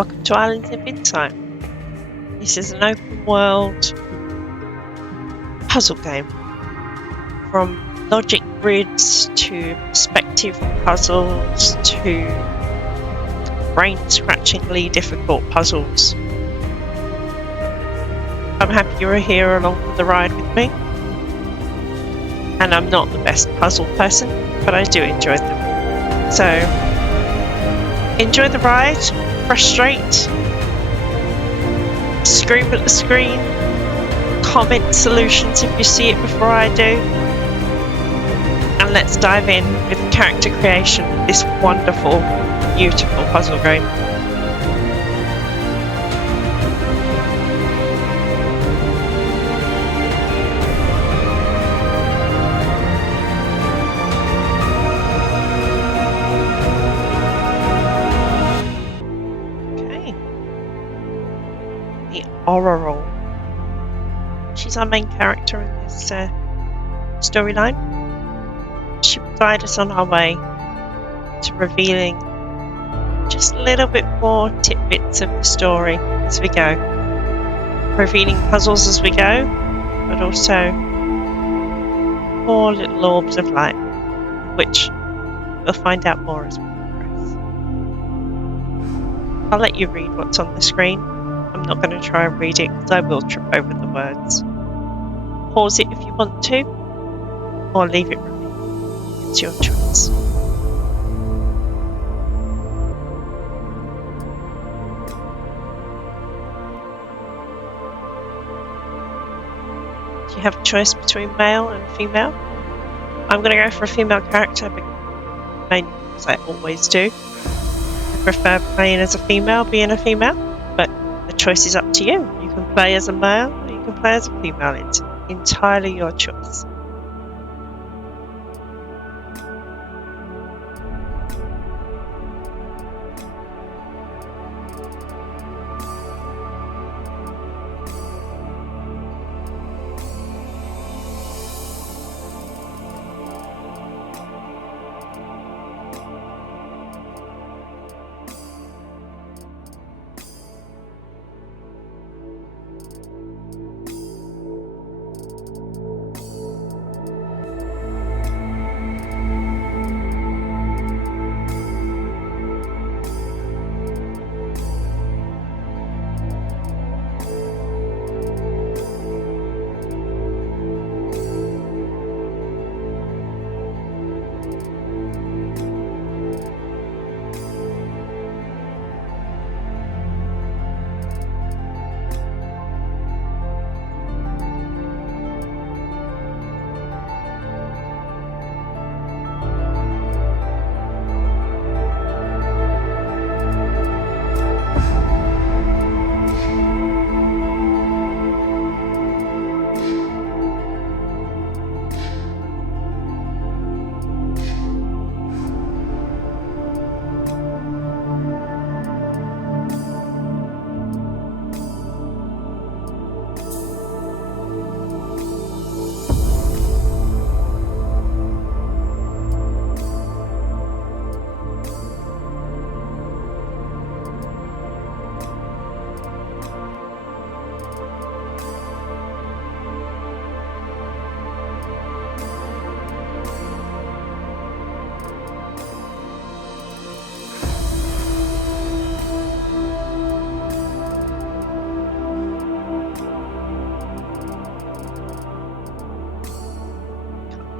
Welcome to Islands of Insight. This is an open world puzzle game. From logic grids to perspective puzzles to brain-scratchingly difficult puzzles. I'm happy you're here along for the ride with me. And I'm not the best puzzle person, but I do enjoy them. So, enjoy the ride, frustrate, scream at the screen, comment solutions if you see it before I do, and let's dive in with character creation of this wonderful, beautiful puzzle game. Auroral. She's our main character in this storyline. She will guide us on our way to revealing just a little bit more tidbits of the story as we go. Revealing puzzles as we go, but also more little orbs of light, which we'll find out more as we progress. I'll let you read what's on the screen. I'm not going to try and read it because I will trip over the words. Pause it if you want to, or leave it with me. It's your choice. You have a choice between male and female. I'm going to go for a female character, mainly because I always do. I prefer playing as a female, being a female, but the choice is up to you. You can play as a male or you can play as a female. It's entirely your choice.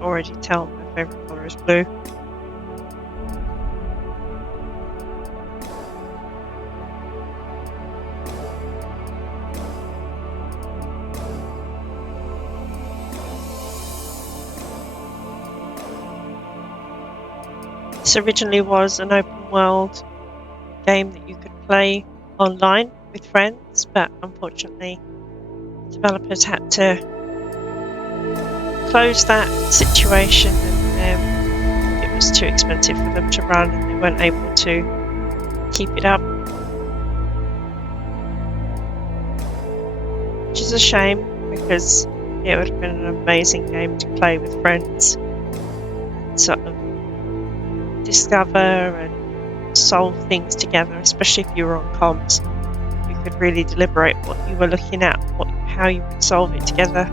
Already tell my favourite colour is blue. This originally was an open world game that you could play online with friends, but unfortunately developers had to close that situation, and it was too expensive for them to run and they weren't able to keep it up, which is a shame because it would have been an amazing game to play with friends and sort of discover and solve things together, especially if you were on comms. You could really deliberate what you were looking at, how you would solve it together.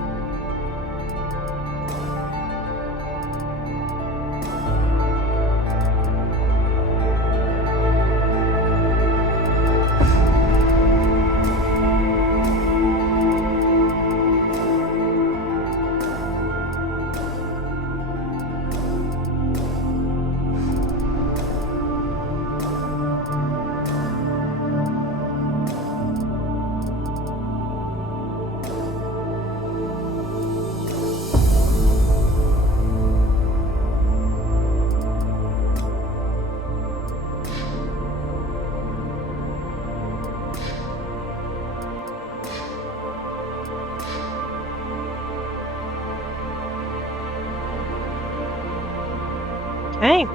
Okay,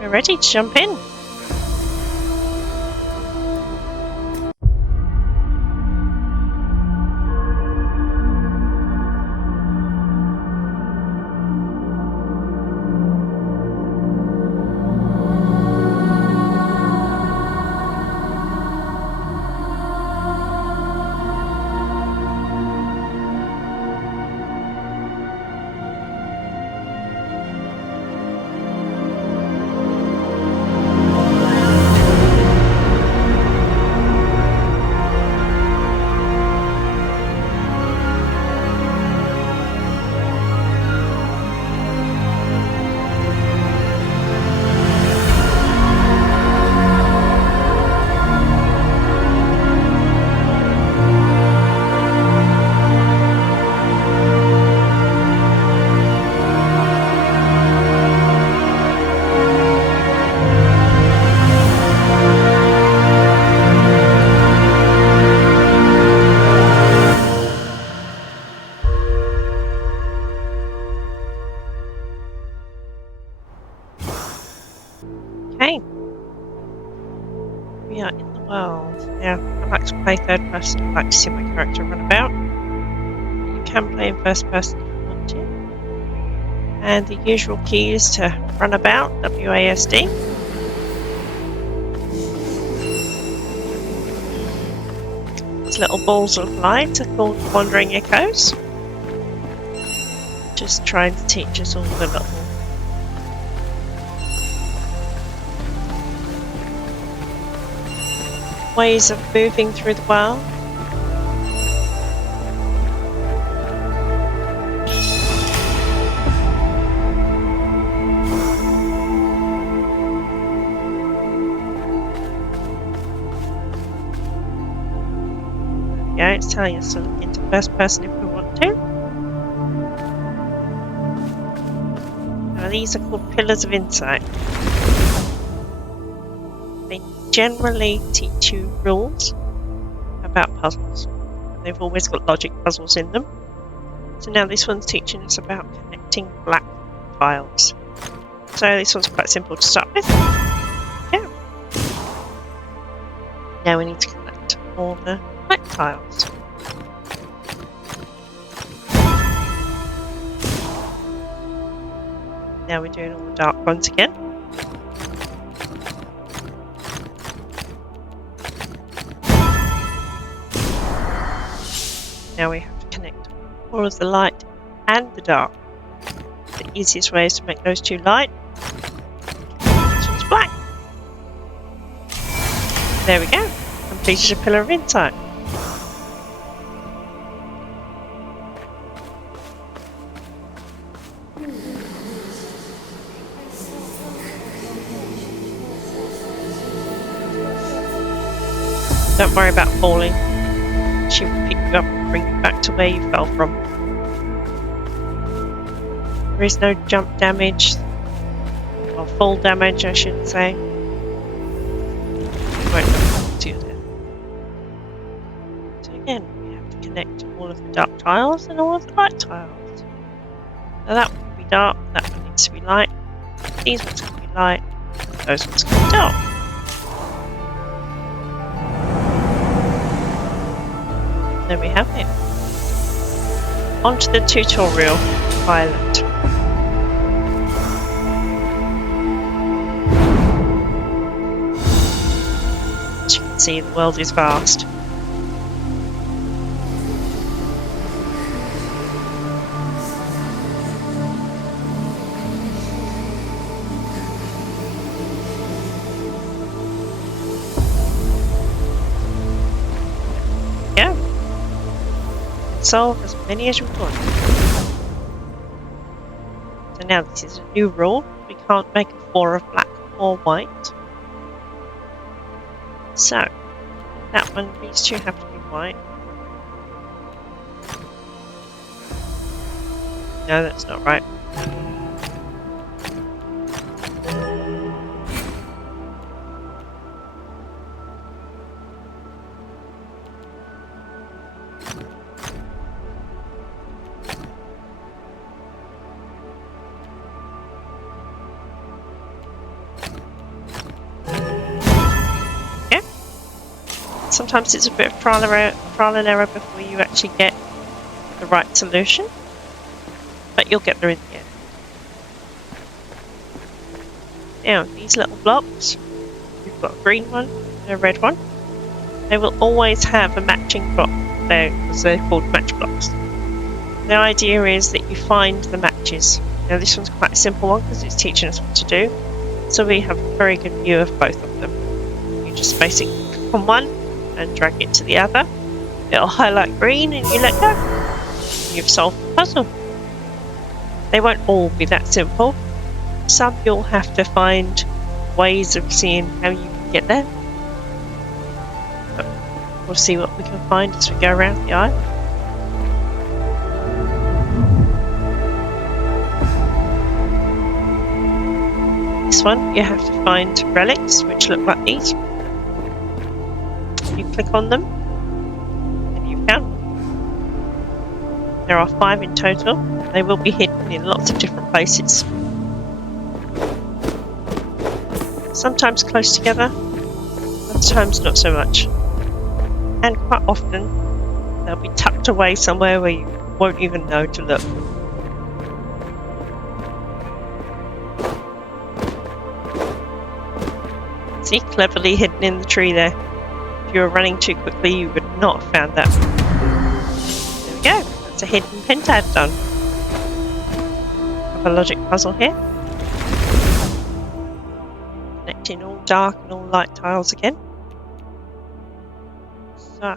we're ready to jump in. Okay, we are in the world. Now, I like to play third person. I like to see my character run about. You can play in first person if you want to. And the usual key is to run about, WASD. These little balls of light are called wandering echoes. Just trying to teach us all the little ways of moving through the world. Yeah, it's telling us to look into first person if we want to. Now these are called pillars of insight. They generally teach you rules about puzzles. They've always got logic puzzles in them. So now this one's teaching us about connecting black tiles. So this one's quite simple to start with. Yeah. Now we need to connect all the black tiles. Now we're doing all the dark ones again. Now we have to connect all of the light and the dark. The easiest way is to make those two light. This one's black. There we go. Completed a pillar of insight. Don't worry about falling. She will pick you up and bring you back to where you fell from. There is no jump damage, or fall damage I should say. Won't fall to your death. So again, we have to connect all of the dark tiles and all of the light tiles. Now that one will be dark, that one needs to be light, these ones can be light, those ones can be dark. There we have it. Onto the tutorial island. see, the world is vast. Yeah. Solve as many as you want. So now this is a new rule. We can't make a 4 of black or white. So, that one, these two have to be white. No, that's not right. Yeah. Sometimes it's a bit of trial and error before you actually get the right solution. But you'll get there in the end. Now, these little blocks, we've got a green one and a red one. They will always have a matching block there because they're called match blocks. The idea is that you find the matches. Now, this one's quite a simple one because it's teaching us what to do. So we have a very good view of both of them. You just basically click on one and drag it to the other. It'll highlight green and you let go. You've solved the puzzle. They won't all be that simple. Some you'll have to find ways of seeing how you can get there. But we'll see what we can find as we go around the island. This one you have to find relics which look like these. You click on them and you found them. There are 5 in total. They will be hidden in lots of different places. Sometimes close together, sometimes not so much. And quite often they'll be tucked away somewhere where you won't even know to look. See, cleverly hidden in the tree there. If you were running too quickly, you would not have found that. There we go. That's a hidden pentad done. Have a logic puzzle here. Connecting all dark and all light tiles again. So.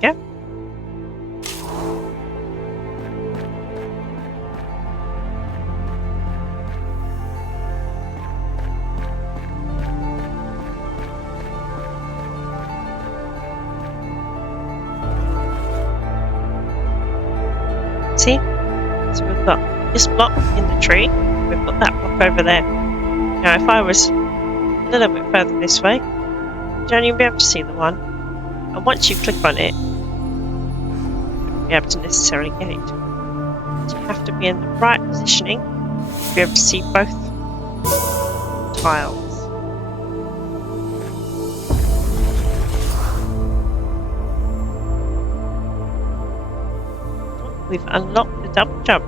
Yeah. See? So we've got this block in the tree, we've got that block over there. Now if I was a little bit further this way, you'd only be able to see the one. And once you click on it, you won't be able to necessarily get it. So you have to be in the right positioning to be able to see both tiles. We've unlocked the double jump.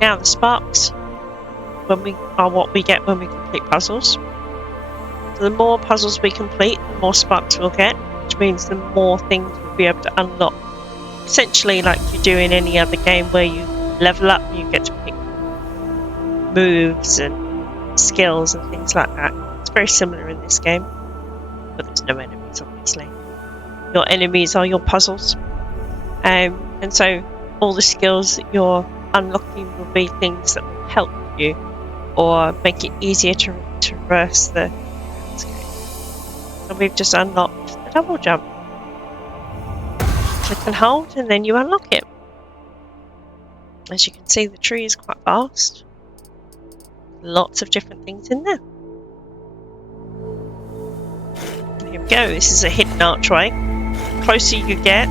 Now the sparks are what we get when we complete puzzles. So the more puzzles we complete, the more sparks we'll get, which means the more things we'll be able to unlock. Essentially like you do in any other game where you level up and you get to pick moves and skills and things like that. It's very similar in this game, but there's no enemies obviously. Your enemies are your puzzles. And so all the skills that you're unlocking will be things that will help you or make it easier to traverse the landscape. And we've just unlocked the double jump. Click and hold, and then you unlock it. As you can see, the tree is quite vast. Lots of different things in there. Here we go. This is a hidden archway. The closer you get,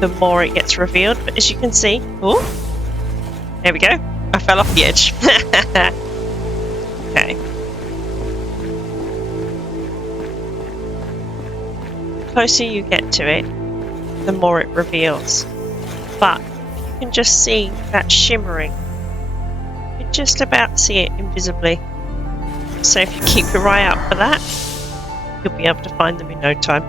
the more it gets revealed. But as you can see, oh, there we go. I fell off the edge. Okay. The closer you get to it, the more it reveals. But you can just see that shimmering. You can just about see it invisibly. So if you keep your eye out for that, you'll be able to find them in no time.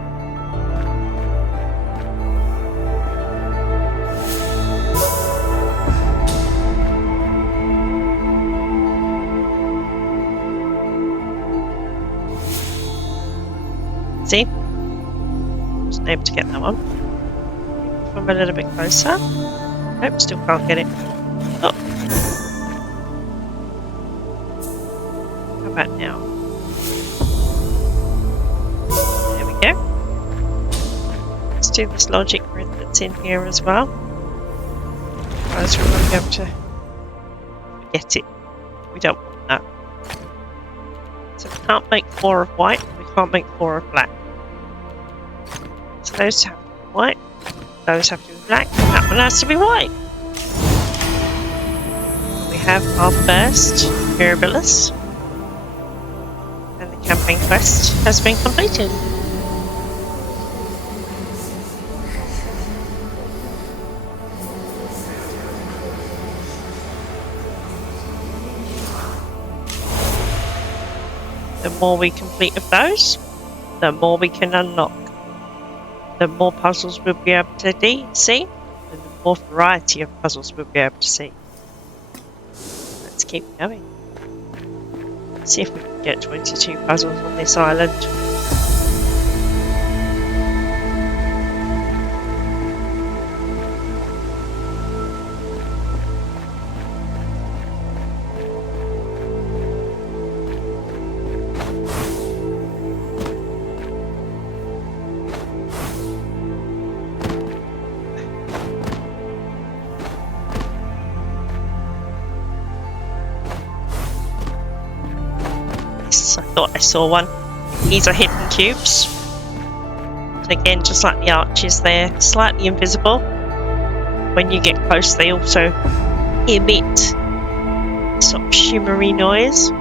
See? Wasn't able to get that one. From a little bit closer. Nope, still can't get it. Oh. How about now? There we go. Let's do this logic grid that's in here as well. Otherwise we won't be able to forget it. We don't want that. So we can't make 4 of white, we can't make 4 of black. So those have to be white, those have to be black, and that one has to be white. We have our first Mirabilis, and the campaign quest has been completed. The more we complete of those, the more we can unlock. The more puzzles we'll be able to see, and the more variety of puzzles we'll be able to see. Let's keep going. See if we can get 22 puzzles on this island. I thought I saw one. These are hidden cubes. So again, just like the arches, they're slightly invisible. When you get close, they also emit sort of shimmery noise.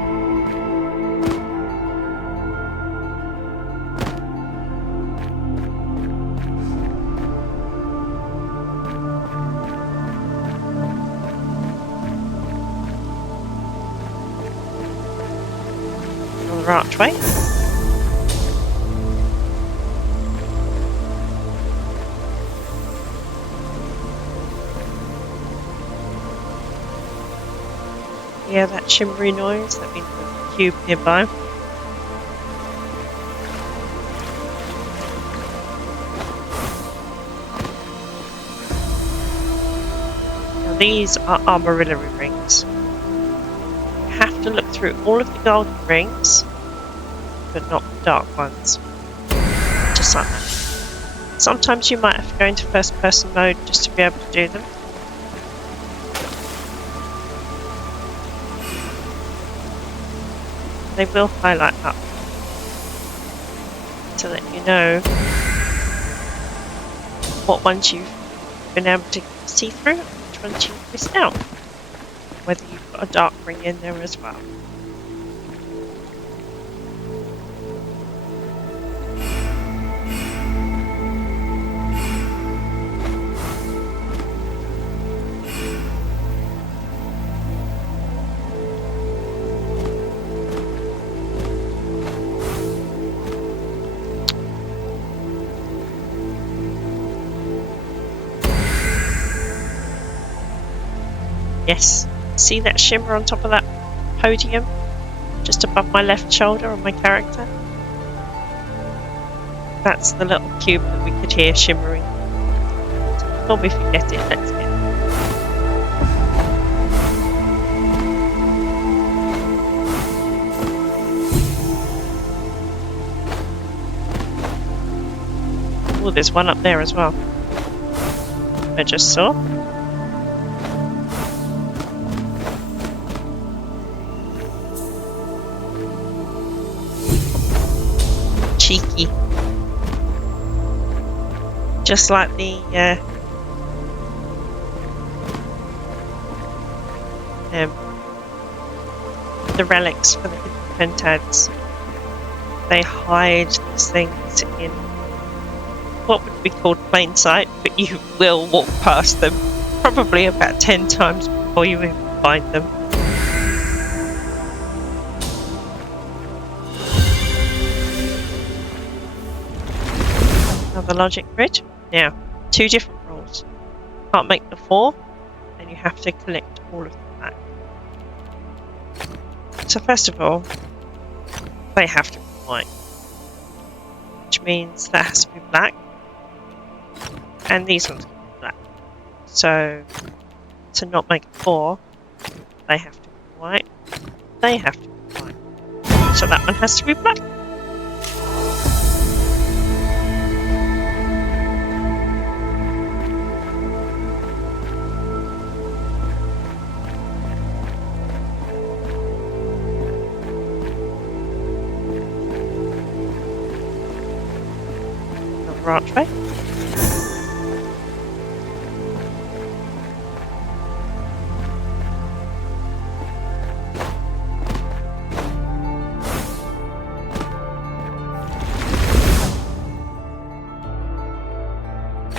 Archway. Yeah, that shimmery noise, that means there's a cube nearby. Now these are armorillary rings. You have to look through all of the golden rings, but not the dark ones. Just like that. Sometimes you might have to go into first person mode just to be able to do them. They will highlight up to let you know what ones you've been able to see through and which ones you've missed out. Whether you've got a dark ring in there as well. Yes, see that shimmer on top of that podium? Just above my left shoulder on my character? That's the little cube that we could hear shimmering. So before we forget it, let's get it. Oh, there's one up there as well. I just saw. Cheeky. Just like the relics for the pentads. They hide these things in what would be called plain sight, but you will walk past them probably about 10 times before you even find them. Another logic grid. Now, 2 different rules. Can't make the 4, and you have to collect all of them back. So first of all, they have to be white, which means that has to be black, and these ones can be black. So to not make a 4, they have to be white, they have to be white. So that one has to be black. Archway.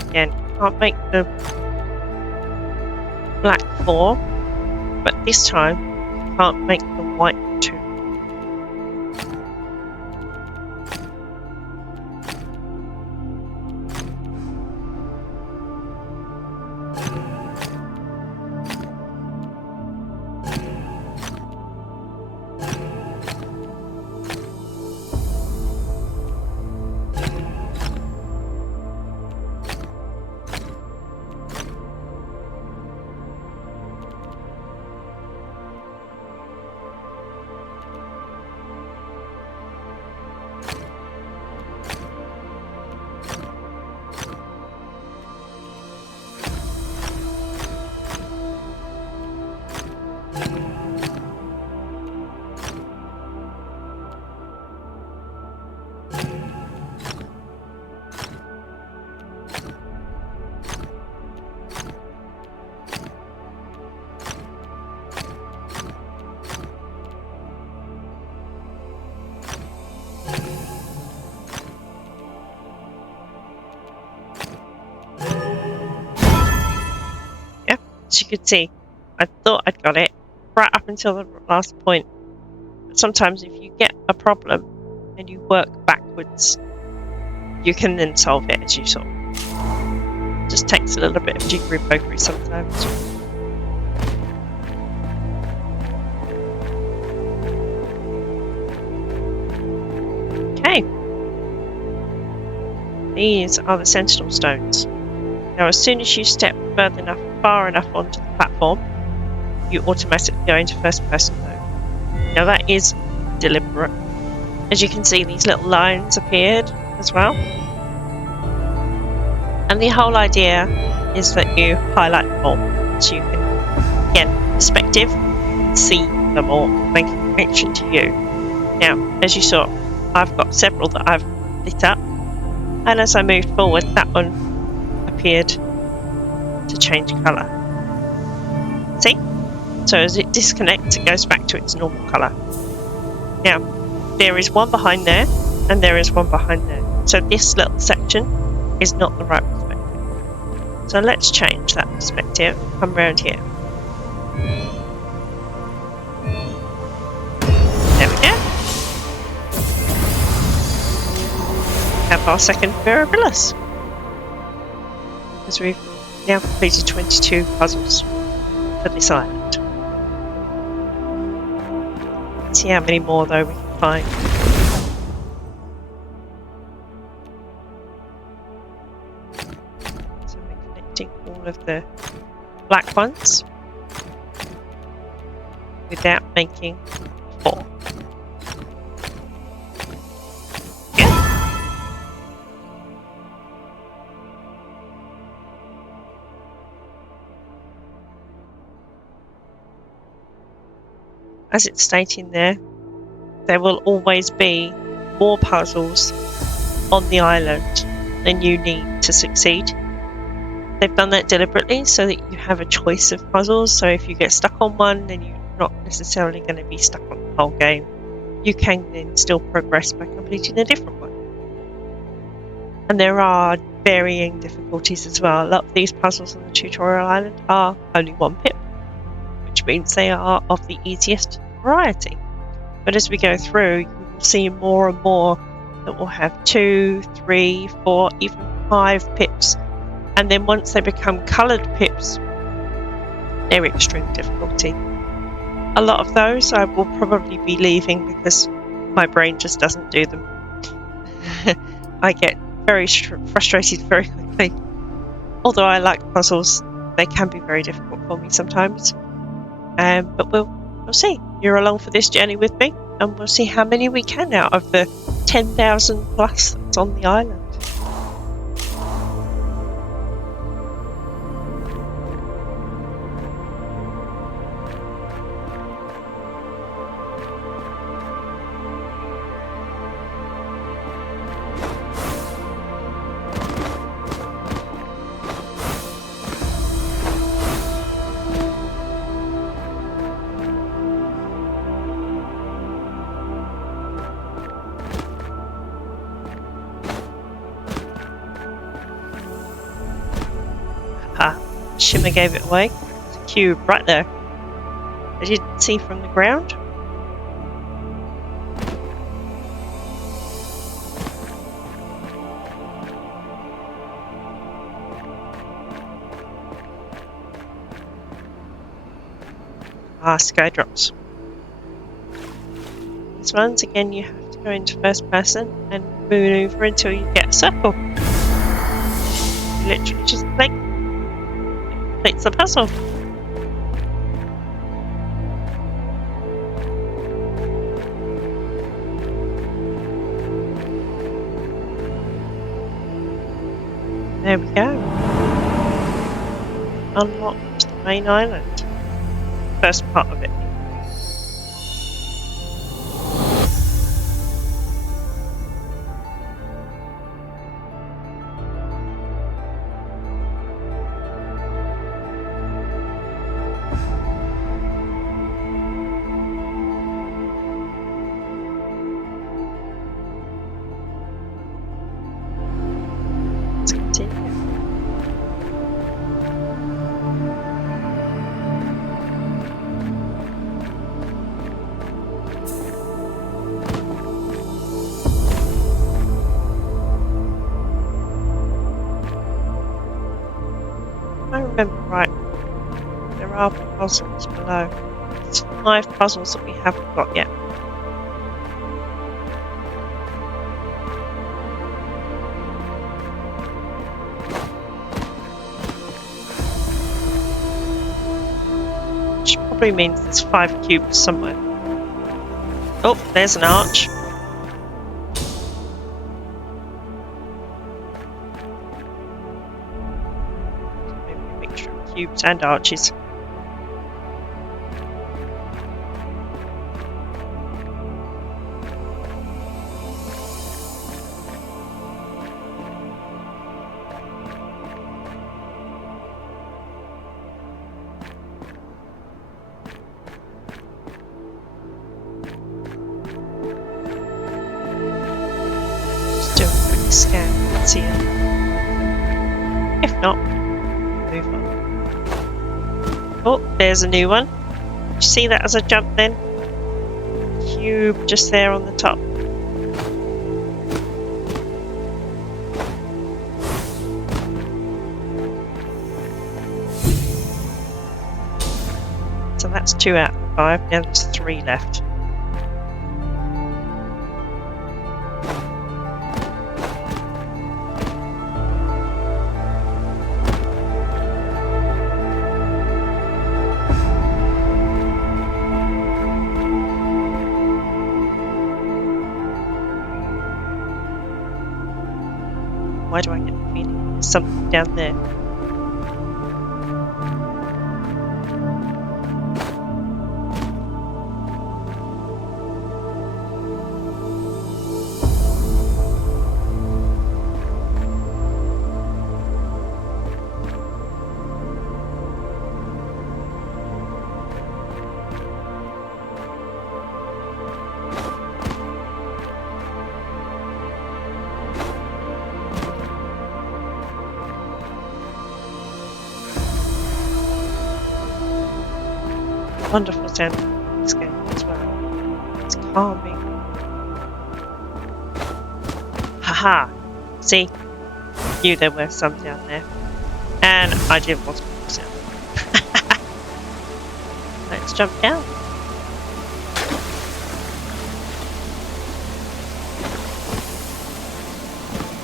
Again, can't make the black 4, but this time you can't make the white 2. As you could see, I thought I'd got it right up until the last point. But sometimes if you get a problem and you work backwards, you can then solve it as you saw. It just takes a little bit of jiggery pokery sometimes. Okay. These are the Sentinel Stones. Now, as soon as you step far enough onto the platform, you automatically go into first person mode. Now that is deliberate. As you can see, these little lines appeared as well. And the whole idea is that you highlight them all, so you can, again, perspective, see them all, make a connection to you. Now, as you saw, I've got several that I've lit up, and as I moved forward, that one appeared to change colour. See? So as it disconnects, it goes back to its normal colour. Now, there is one behind there, and there is one behind there. So this little section is not the right perspective. So let's change that perspective. Come round here. There we go. Have our second Mirabilis. As we've now completed 22 puzzles for this island. Let's see how many more though we can find. So we're connecting all of the black ones without making 4. as it's stating there, there will always be more puzzles on the island than you need to succeed. They've done that deliberately so that you have a choice of puzzles. So if you get stuck on one, then you're not necessarily going to be stuck on the whole game. You can then still progress by completing a different one. And there are varying difficulties as well. A lot of these puzzles on the tutorial island are only 1 pip, which means they are of the easiest variety. But as we go through, you will see more and more that will have 2, 3, 4, even 5 pips. And then once they become coloured pips, they're extreme difficulty. A lot of those I will probably be leaving because my brain just doesn't do them. I get very frustrated very quickly. Although I like puzzles, they can be very difficult for me sometimes. But we'll see. You're along for this journey with me, and we'll see how many we can out of the 10,000 plus that's on the island. Shimmer gave it away. It's a cube right there. I didn't see from the ground. Sky drops. These ones, again, you have to go into first person and maneuver until you get a circle. You literally just click. It's a puzzle. There we go. Unlocked the main island. First part of it. If I remember right, there are puzzles below. There's 5 puzzles that we haven't got yet. Which probably means there's 5 cubes somewhere. Oh, there's an arch. Cubes and arches. Just do a quick scan and see it. If not, move on. Oh, there's a new one. You see that as a jump then? Cube just there on the top. So that's 2 out of 5. Now there's 3 left. Why do I get the feeling there's something down there? wonderful sound in this game as well. It's calming. Haha! See? Knew there were some down there. And I didn't want to put them. Let's jump down.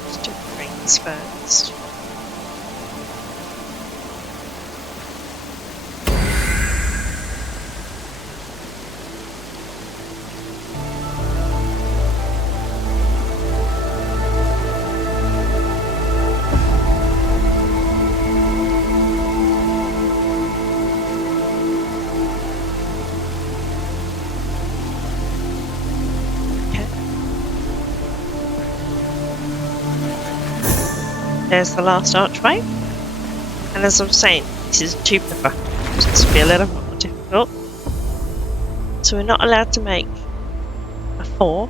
Let's do the rings first. There's the last archway, and as I was saying, this is a 2 pepper, so this will be a little bit more difficult. So we're not allowed to make a 4,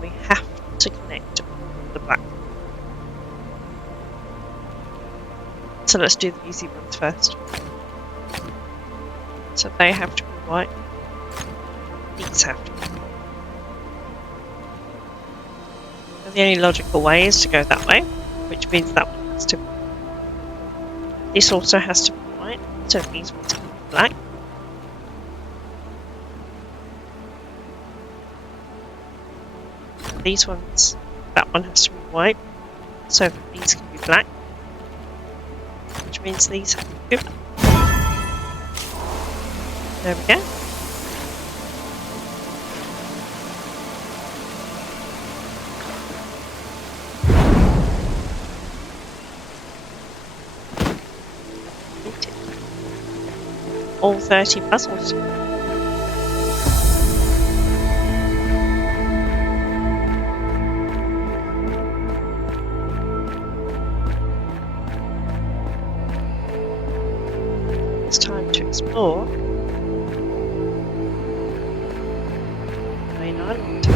we have to connect the black. So let's do the easy ones first. So they have to be white, these have to be white. And the only logical way is to go that way, which means that one has to be. This also has to be white, so these ones can be black. These ones, that one has to be white, so these can be black, which means these have to be black. There we go. All 30 puzzles. It's time to explore Main Island.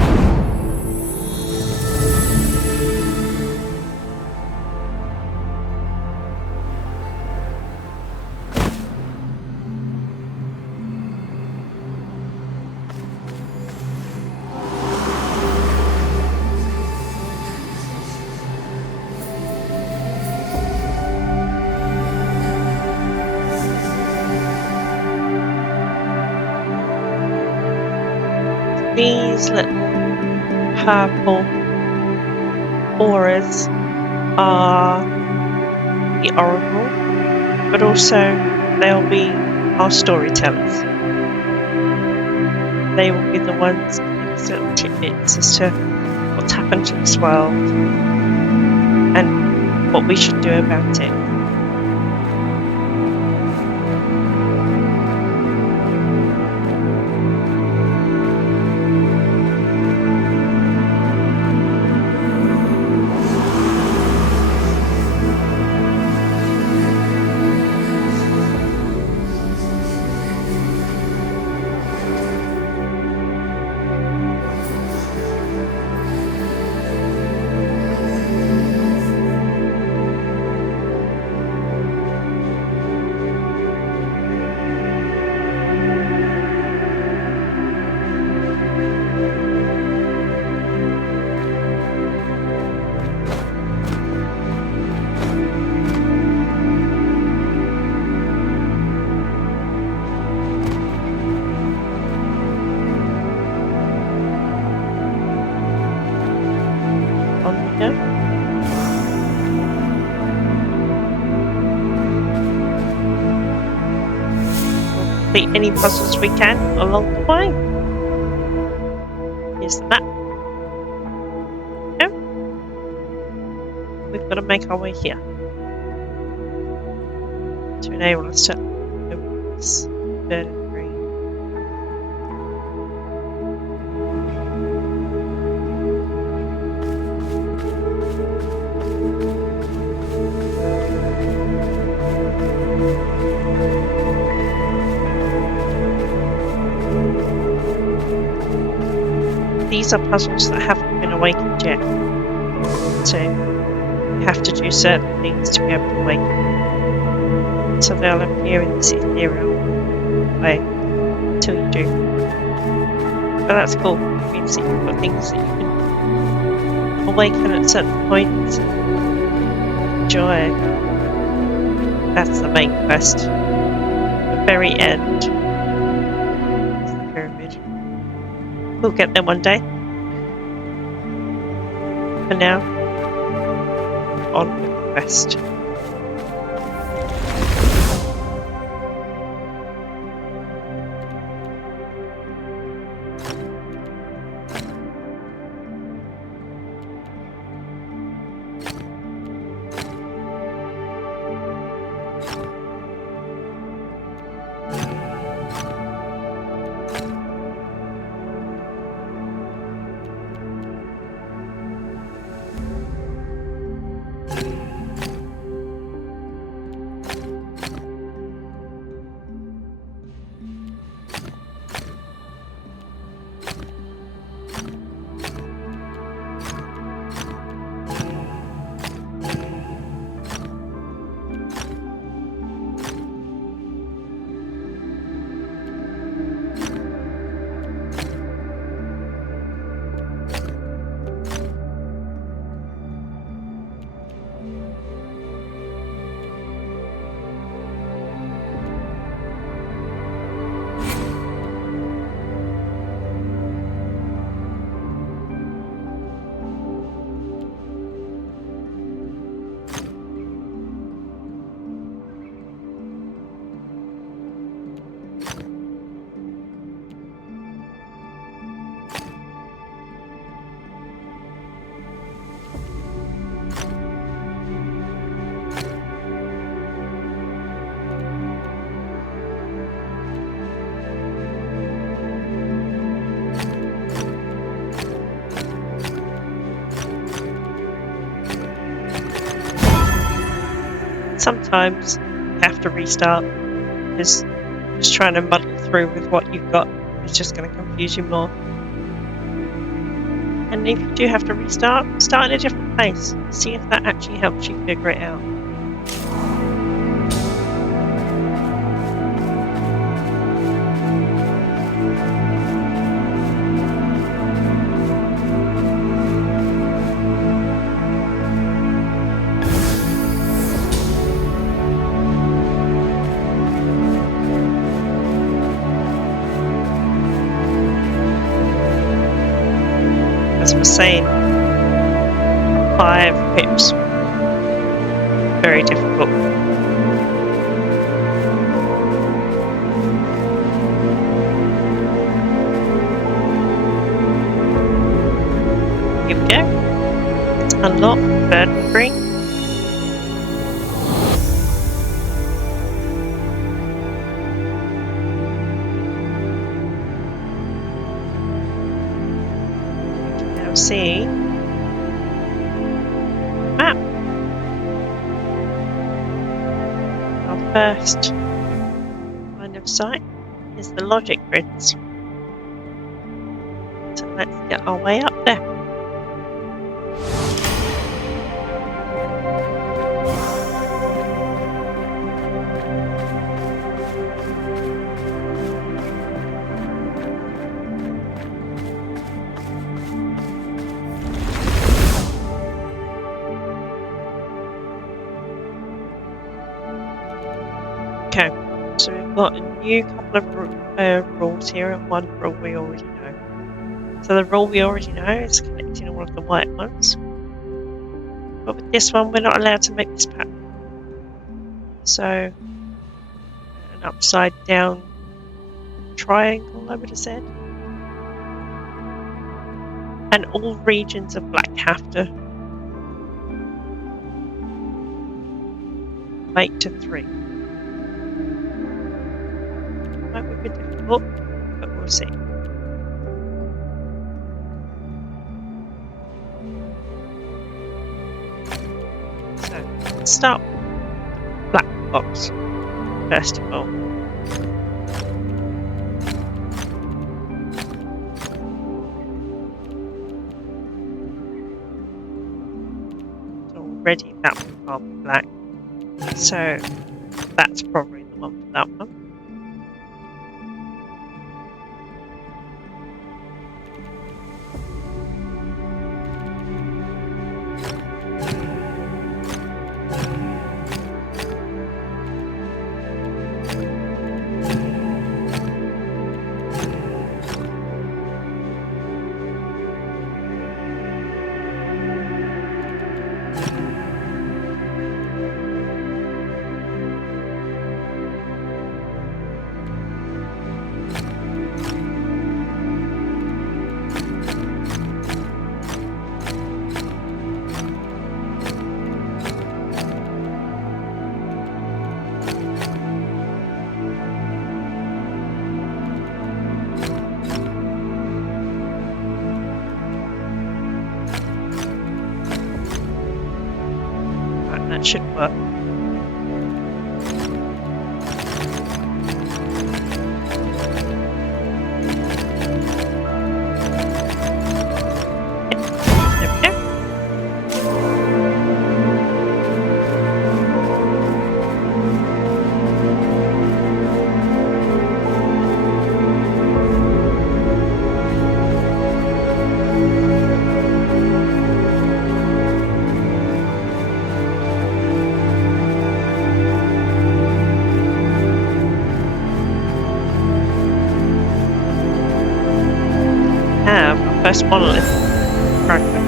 These little purple auras are the oracle, but also they'll be our storytellers. They will be the ones giving us little tidbits as to what's happened to this world and what we should do about it. Complete any puzzles we can along the way. Here's the map. Okay. We've got to make our way here to enable us to open this burning green. These are puzzles that haven't been awakened yet, so you have to do certain things to be able to awaken them. So they'll appear in this ethereal way. until you do. But that's cool. It means that you've got things that you can awaken at certain points and enjoy. That's the main quest. The very end is the pyramid. We'll get there one day. For now, on with the quest. Sometimes you have to restart because just trying to muddle through with what you've got is just going to confuse you more. And if you do have to restart, start in a different place. See if that actually helps you figure it out. As we're saying, 5 pips. Very difficult. Here we go. Let's unlock burden free. See map. Our first line of sight is the logic grids. So let's get our way up there. Okay, so we've got a new couple of rules here, and one rule we already know. So the rule we already know is collecting all of the white ones. But with this one, we're not allowed to make this pattern. So, an upside down triangle, I would have said. And all regions of black have to make to 3. Might be a bit difficult, but we'll see. So, let's start with the black box, first of all. So already that one can't be black. So, that's probably the one for that one. that should work. There we go. Have our first monolith fragment.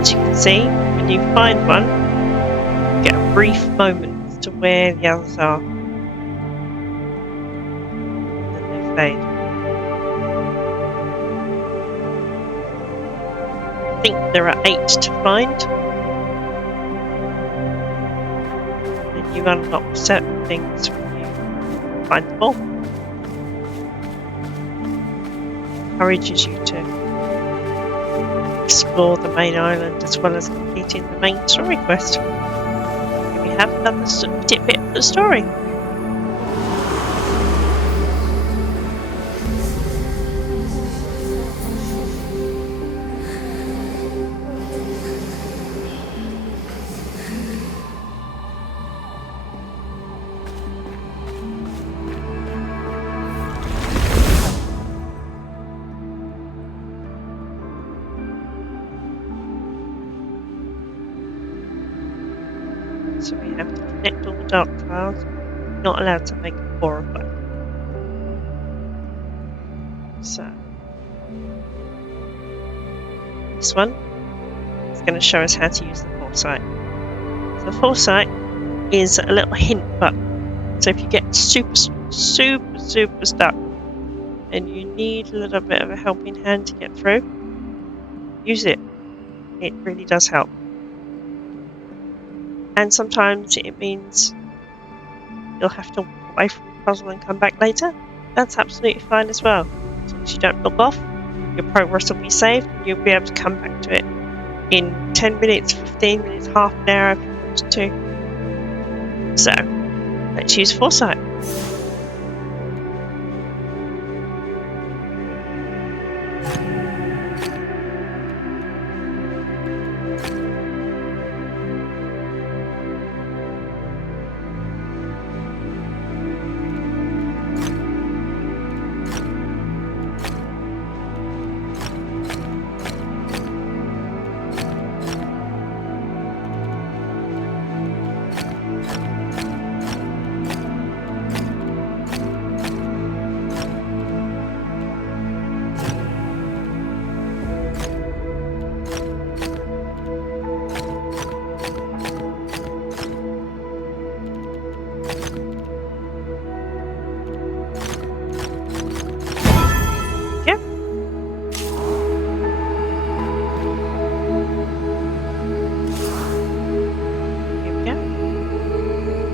As you can see, when you find one, you get a brief moment as to where the others are. Then they fade. I think there are 8 to find. And you unlock certain things when you find them all. Encourages you to explore the main island as well as completing the main story quest. Here we have another tidbit of the story. So we have to connect all the dark tiles. Not allowed to make 4 of them. So this one is going to show us how to use the foresight. So foresight is a little hint button. So if you get super stuck and you need a little bit of a helping hand to get through, use it. It really does help. And sometimes it means you'll have to walk away from the puzzle and come back later. That's absolutely fine as well. As long as you don't log off, your progress will be saved and you'll be able to come back to it in 10 minutes, 15 minutes, half an hour if you wanted to. So, let's use foresight.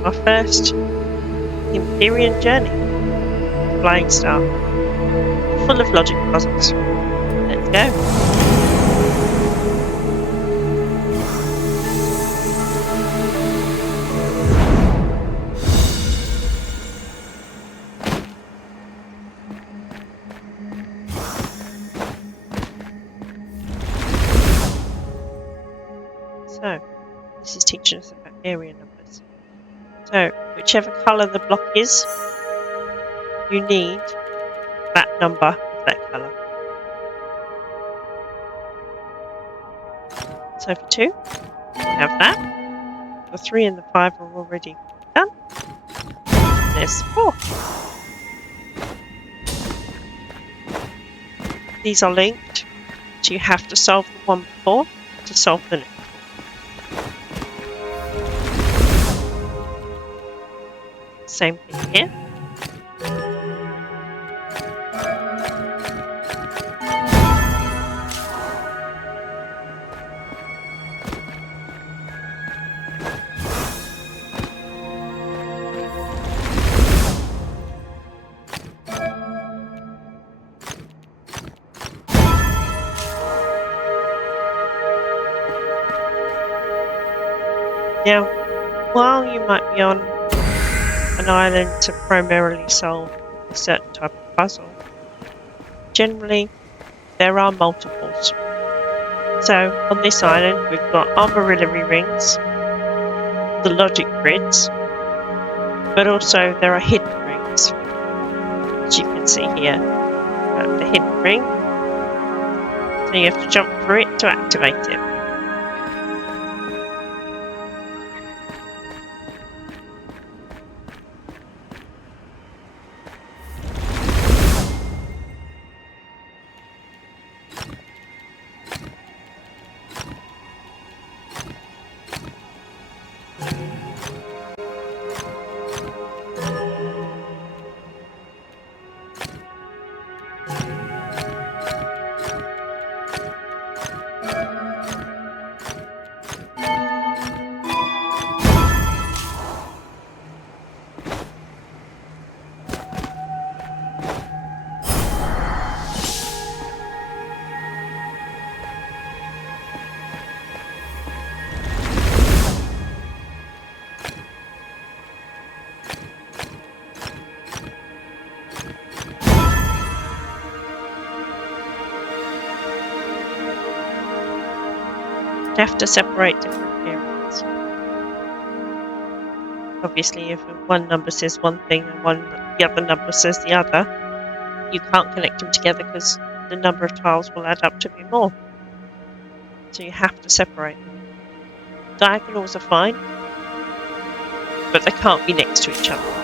Our first Empyrean journey, Flying Star, full of logic puzzles. Let's go. So, this is teaching us about area numbers. So, whichever colour the block is, you need that number of that colour. So for 2, you have that. The 3 and the 5 are already done. And there's 4. These are linked, so you have to solve the one before to solve the next. Same thing here. Now, while you might be on an island to primarily solve a certain type of puzzle, generally there are multiples. So on this island we've got armorillary rings, the logic grids, but also there are hidden rings. As you can see here, the hidden ring, so you have to jump through it to activate it. You have to separate different periods. Obviously, if one number says one thing and the other number says the other, you can't connect them together because the number of tiles will add up to be more. So you have to separate them. Diagonals are fine, but they can't be next to each other.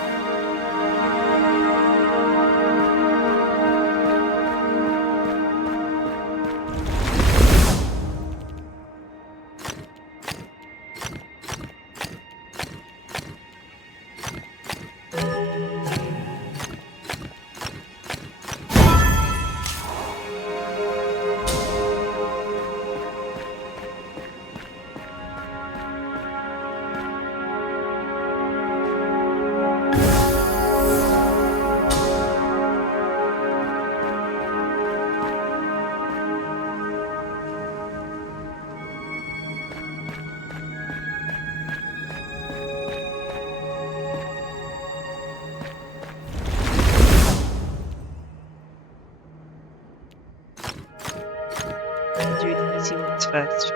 Do the easy ones first.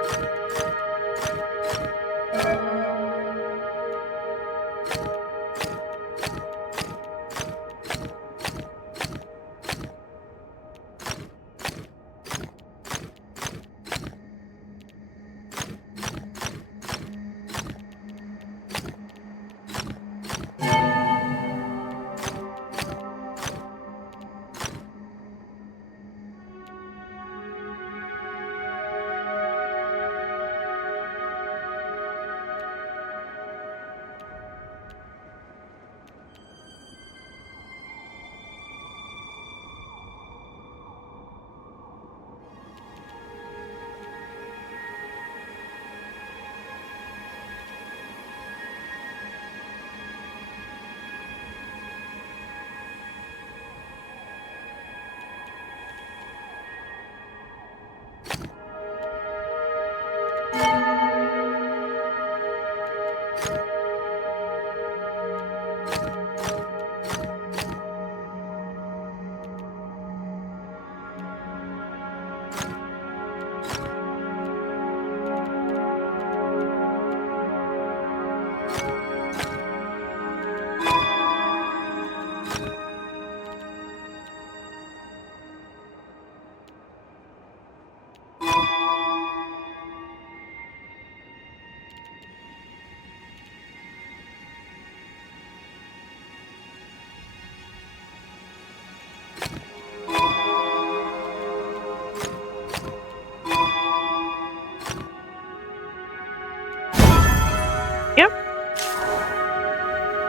Yep.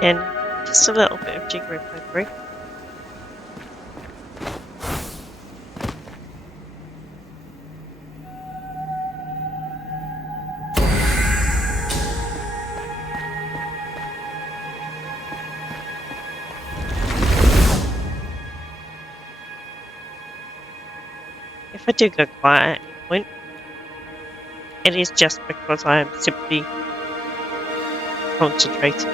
And just a little bit of jiggery pokery. If I do go quiet at any point, it is just because I am simply concentrating.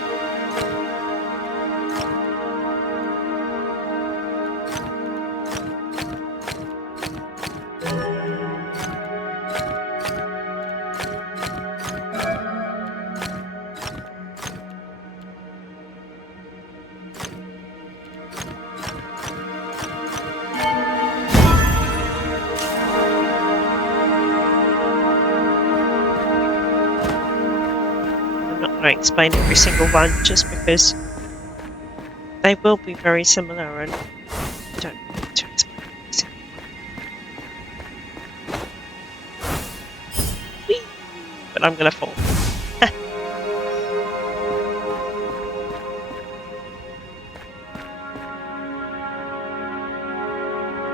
I'm not going to explain every single one just because they will be very similar and I don't need to explain every single one. Whee! But I'm going to fall.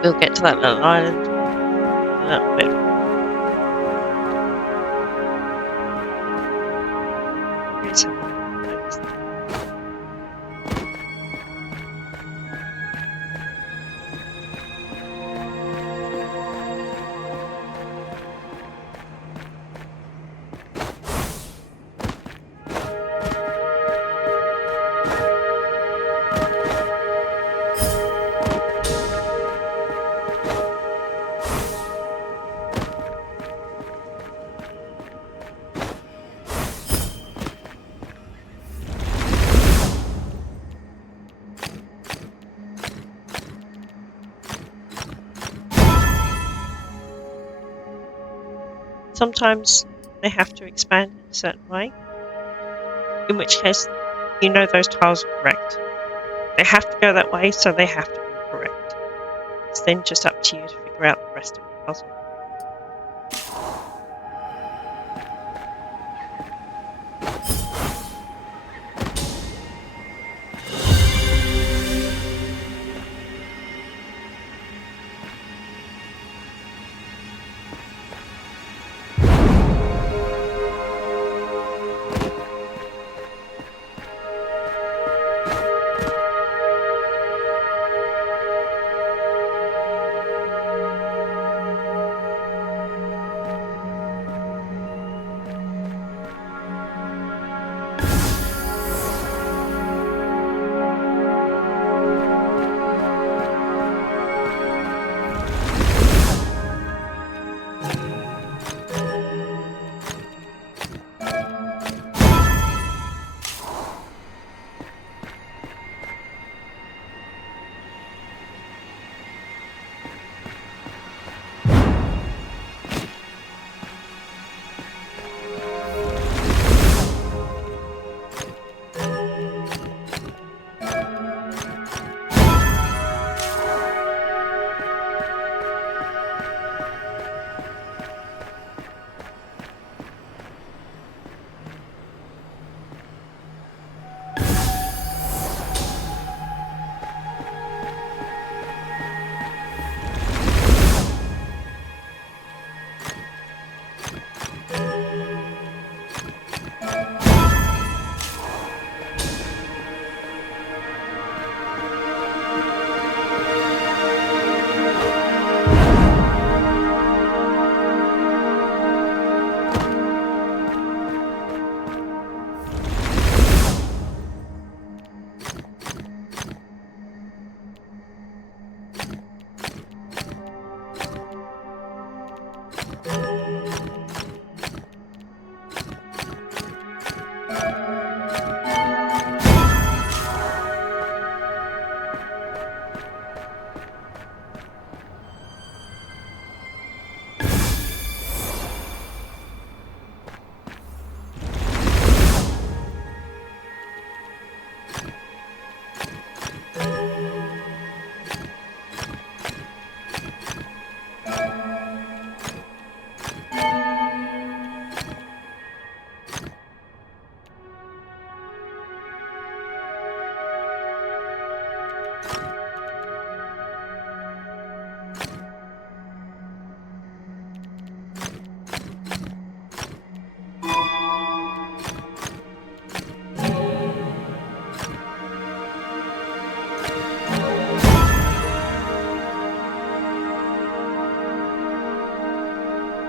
We'll get to that little island in a little bit. Here's how I noticed that. Sometimes they have to expand in a certain way, in which case you know those tiles are correct. They have to go that way, so they have to be correct. It's then just up to you to figure out the rest of the puzzle.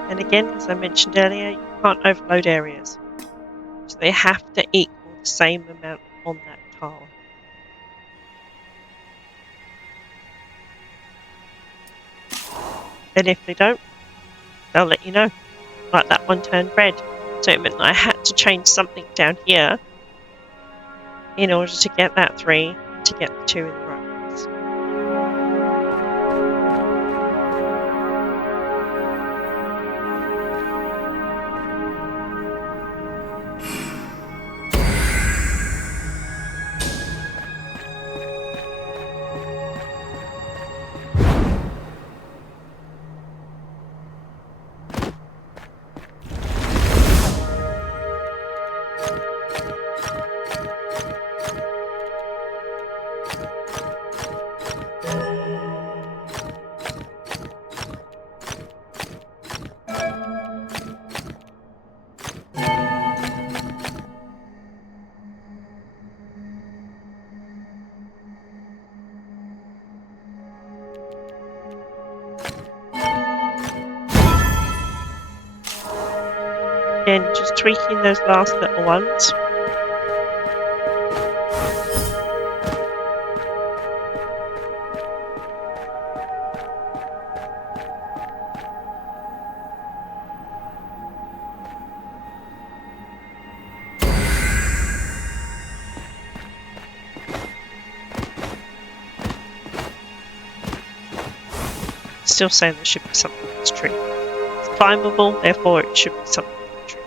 And again, as I mentioned earlier, you can't overload areas. So they have to equal the same amount on that tile. And if they don't, they'll let you know. Like that one turned red. So it meant that I had to change something down here in order to get that 3 and to get the 2 in the right place. Again, just tweaking those last little ones. Still saying there should be something in this tree. It's climbable, therefore it should be something in the tree.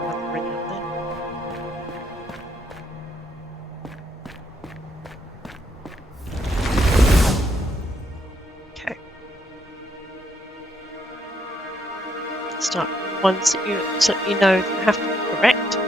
Another ring up there. Okay. Start with the ones that you know that have to be correct.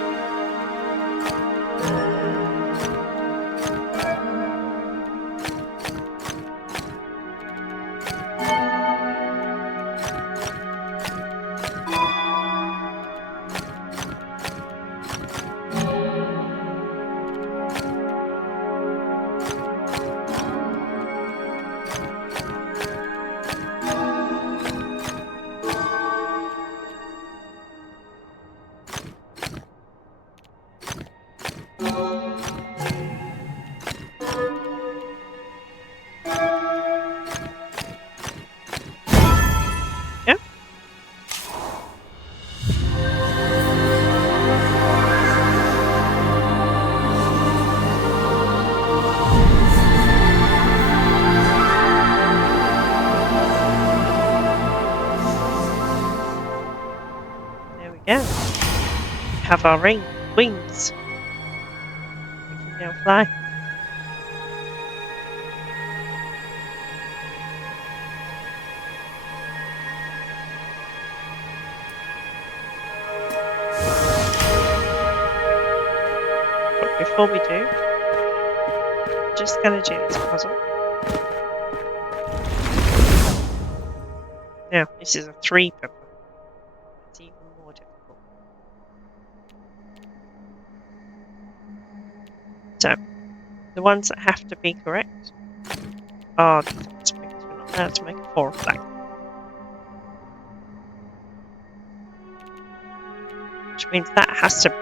Yeah. There we go. We have our wings. We can now fly. But before we do, I'm just going to do this puzzle. Now, this is a 3 pepper. It's even more difficult. So, the ones that have to be correct are these ones, because we're not allowed to make a 4 of black. Which means that has to...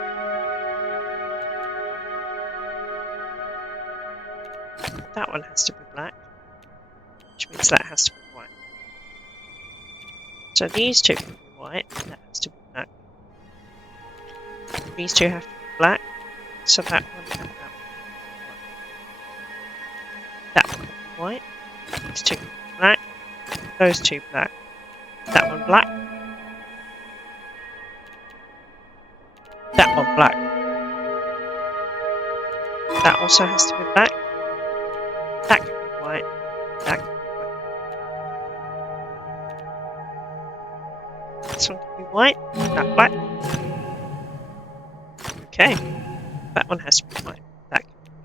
That one has to be black. Which means that has to be white. So these two can be white, that has to be black. These two have to be black, so that one and that one. That one can be white. These two can be black. Those two black. That one black. That one black. That also has to be black. That can be white. That can be white. This one can be white. That black. Okay. That one has to be white. That can be black.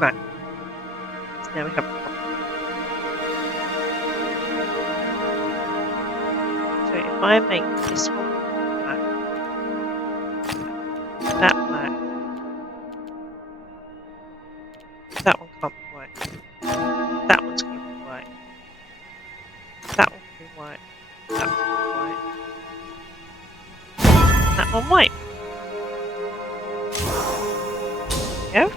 Right. So now we have a problem. So if I make this one black, that black, that one can't be white. That one's got to be white. That one can be white. That one can be white. That one white. Yeah.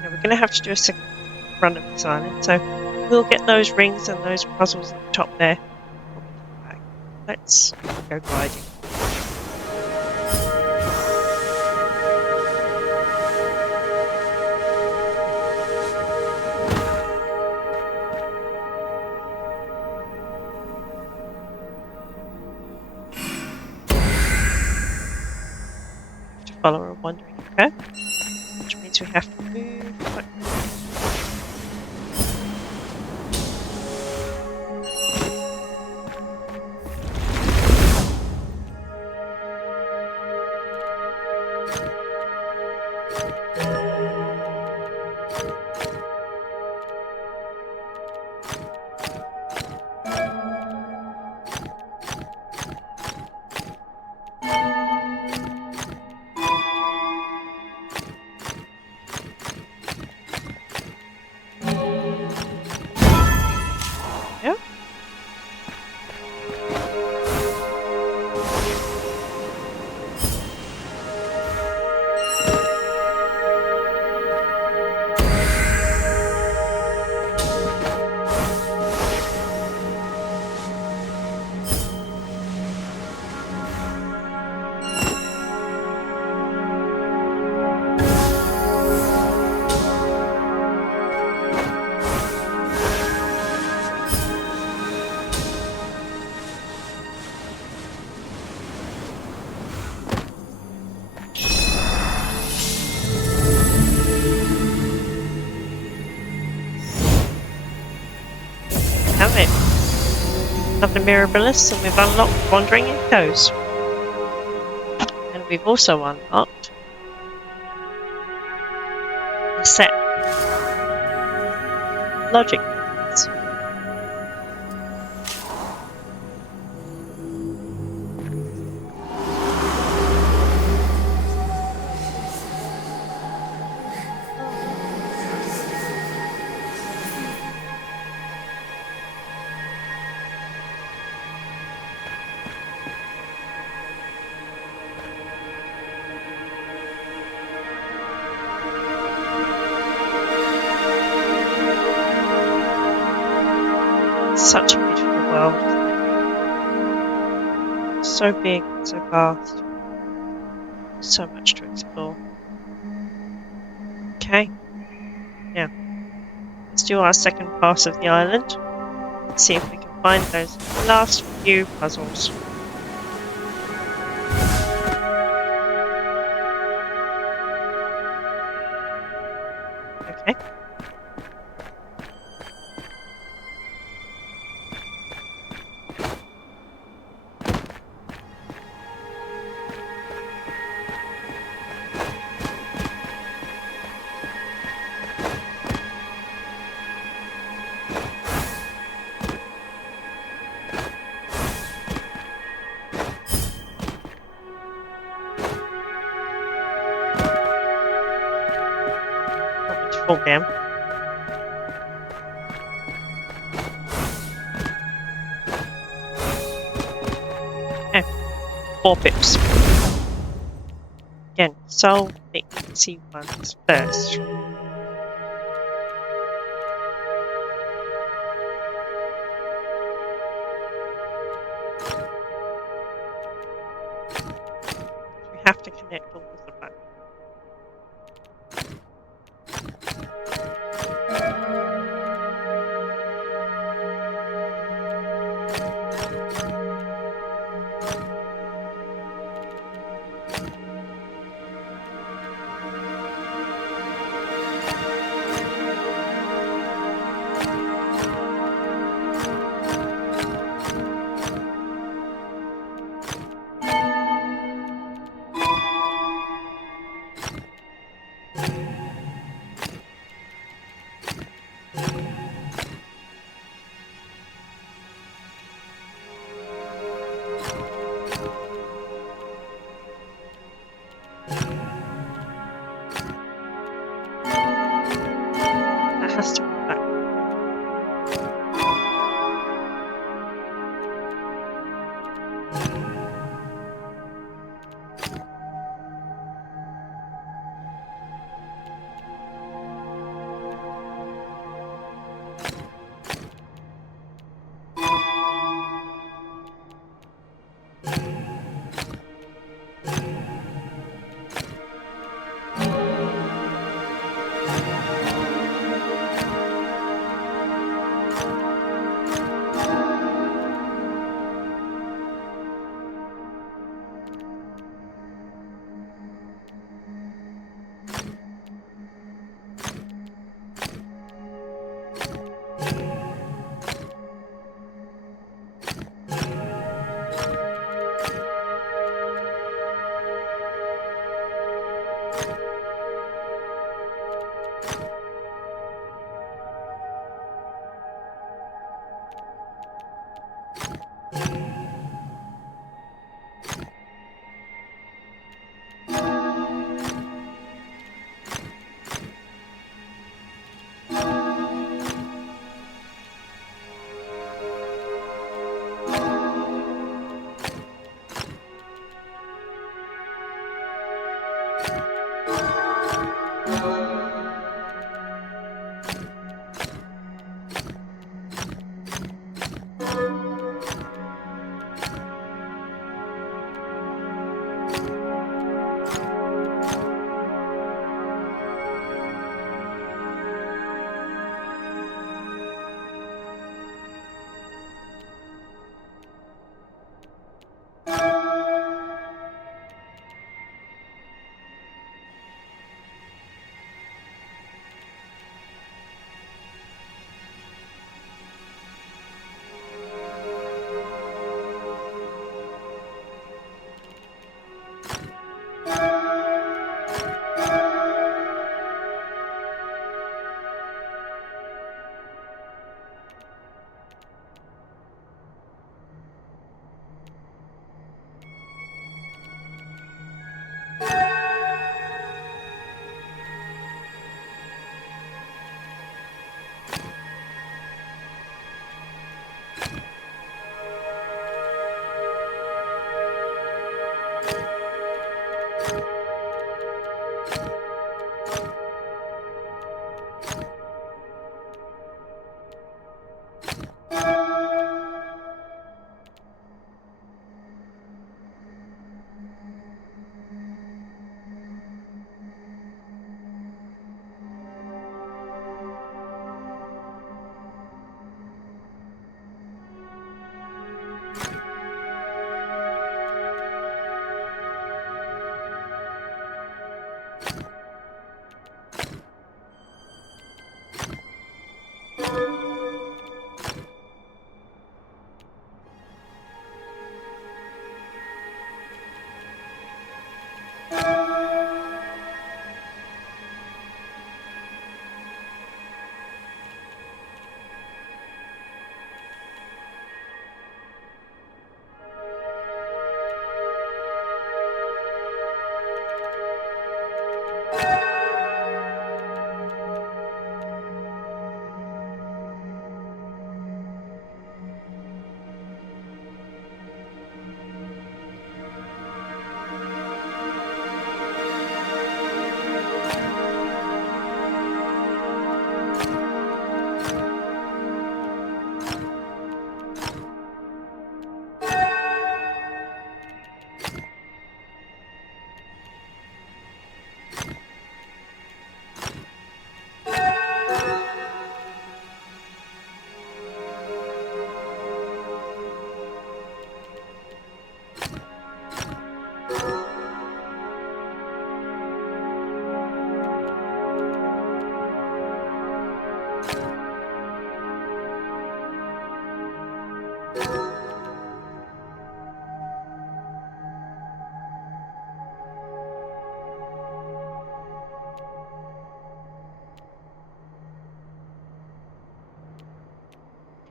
Now we're going to have to do a second run of this island, so we'll get those rings and those puzzles at the top there when we come back. Let's go gliding. To follow a wandering curve, which means we have to move quite quickly. Yeah. Have it. Another Mirabilis, and we've unlocked Wandering Echoes. And we've also unlocked a set logic methods. Such a beautiful world, isn't it? So big, so vast, so much to explore. Okay, now let's do our second pass of the island. See if we can find those last few puzzles. Okay. Fall down. Okay, 4 pips. Again, solve the easy ones first. We have to connect all of the buttons.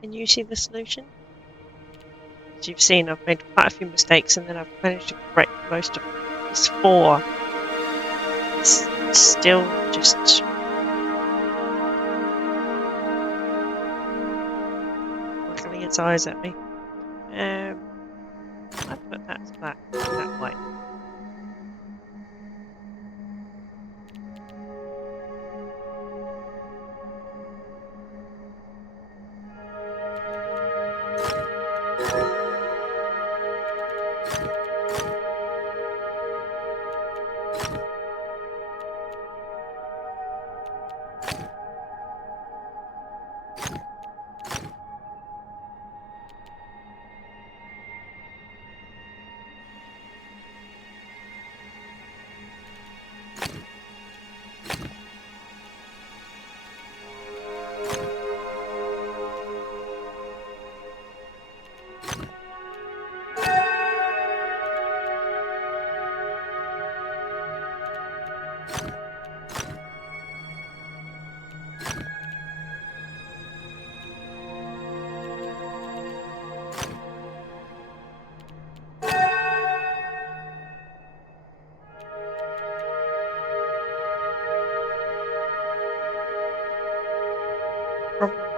Can you see the solution? As you've seen, I've made quite a few mistakes and then I've managed to correct most of them. This 4 is still just wiggling its eyes at me. I put that back that way.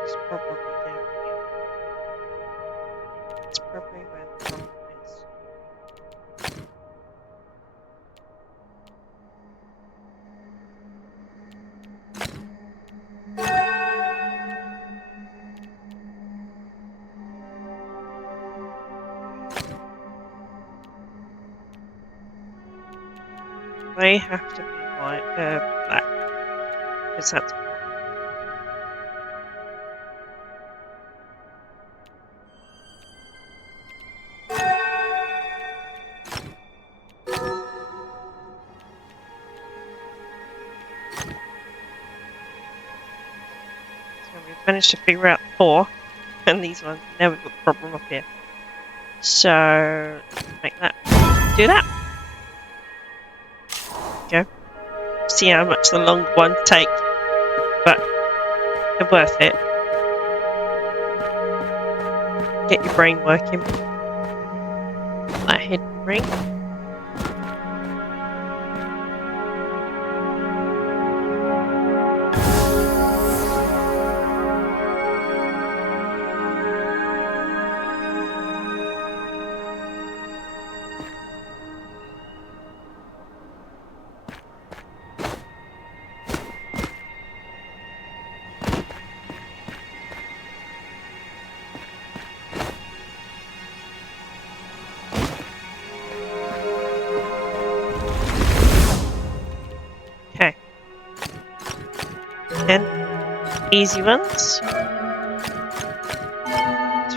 It's probably down here. It's probably where the problem is. They have to be black, because that's white. So we've managed to figure out 4, and these ones. Now we've got the problem up here. So make that do that. Go. See how much the long ones take, but they're worth it. Get your brain working. That hidden ring. Okay. Then easy ones. So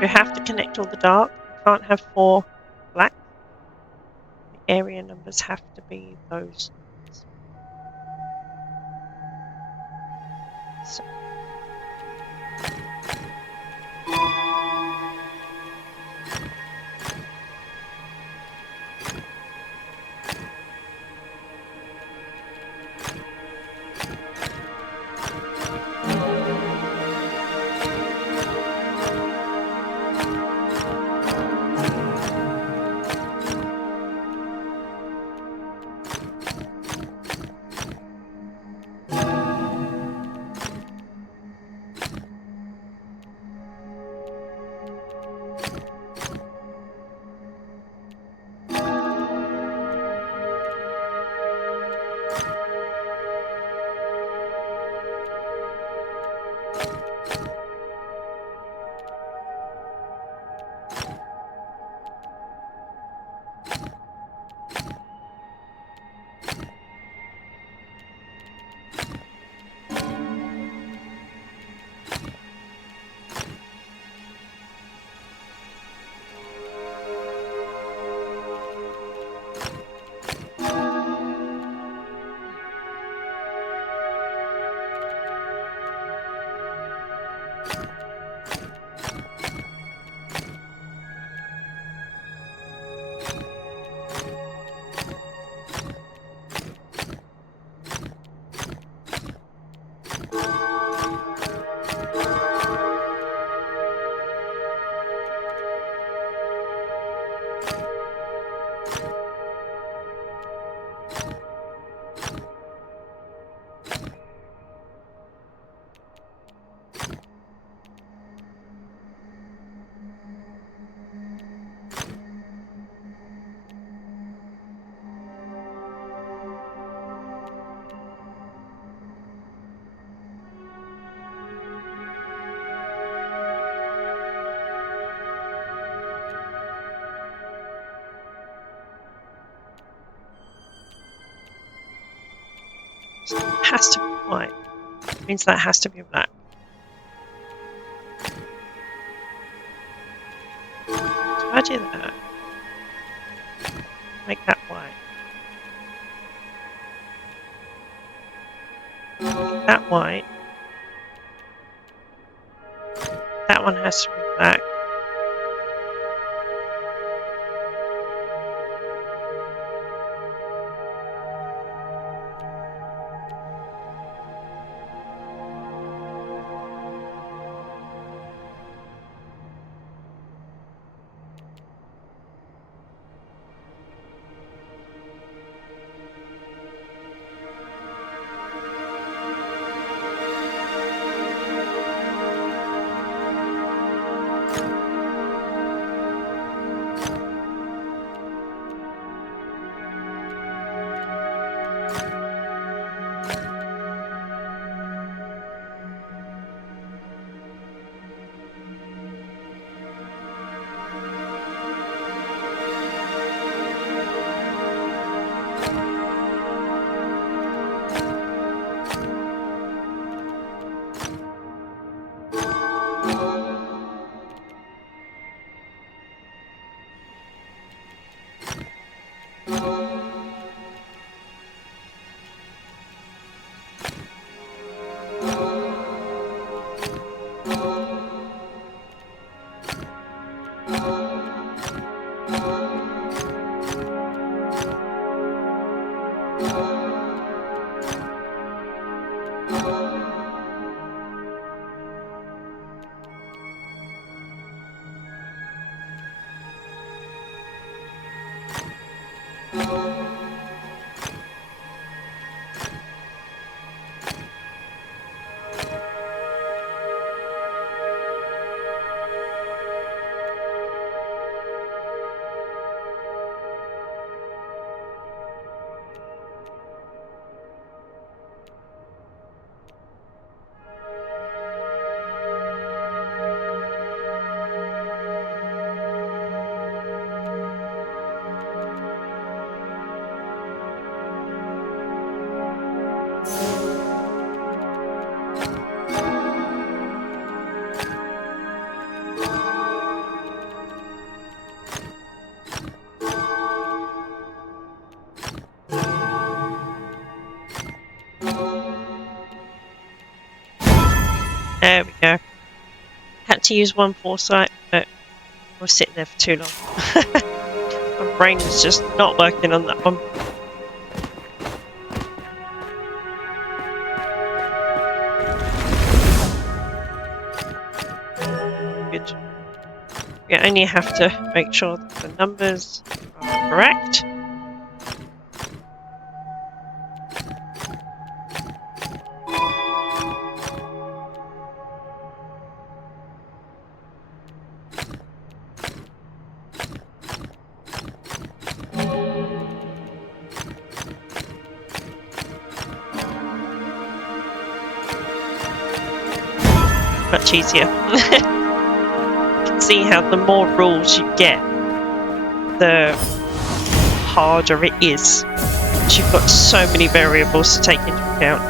we have to connect all the dark. We can't have 4 black. The area numbers have to be those numbers. So. So it has to be white. It means that has to be black. So if I do that, make that white. Make that white. That one has to be black. There we go. Had to use one foresight, but I was sitting there for too long. My brain was just not working on that one. Good. We only have to make sure that the numbers are correct. Much easier. You can see how the more rules you get, the harder it is. You've got so many variables to take into account.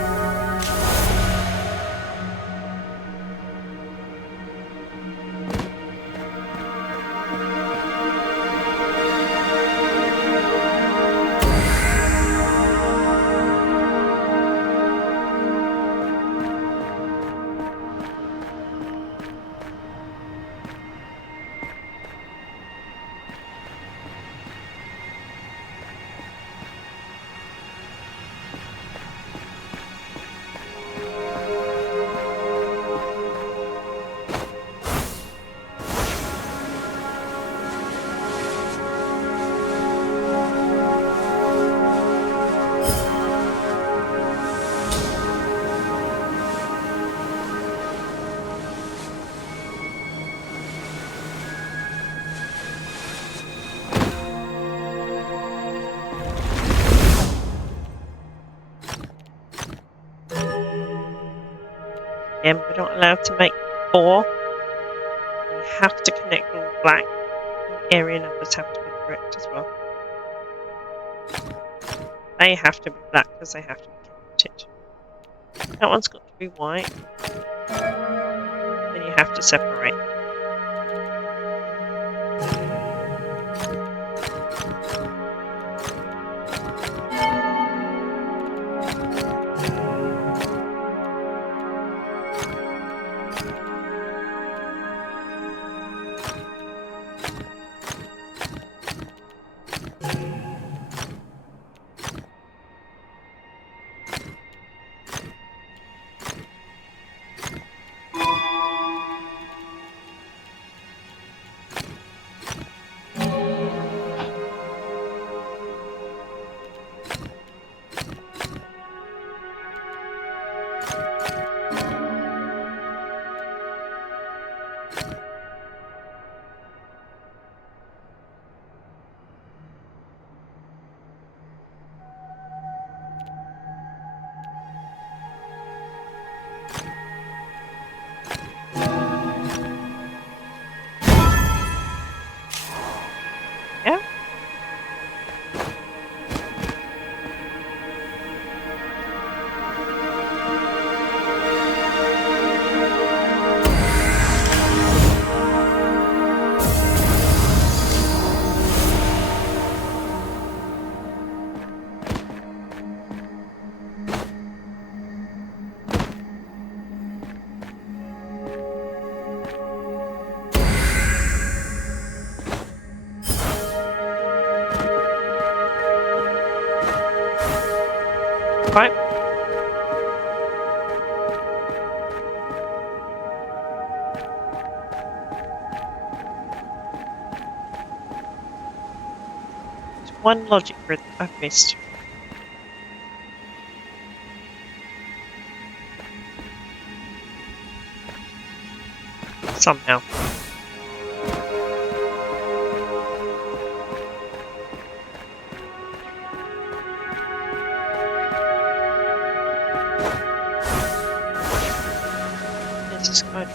Again, we're not allowed to make 4. We have to connect all black, and the area numbers have to be correct as well. They have to be black because they have to be connected. That one's got to be white. Then you have to separate. Yeah? Right. There's one logic grid that I've missed. Somehow. This is going on.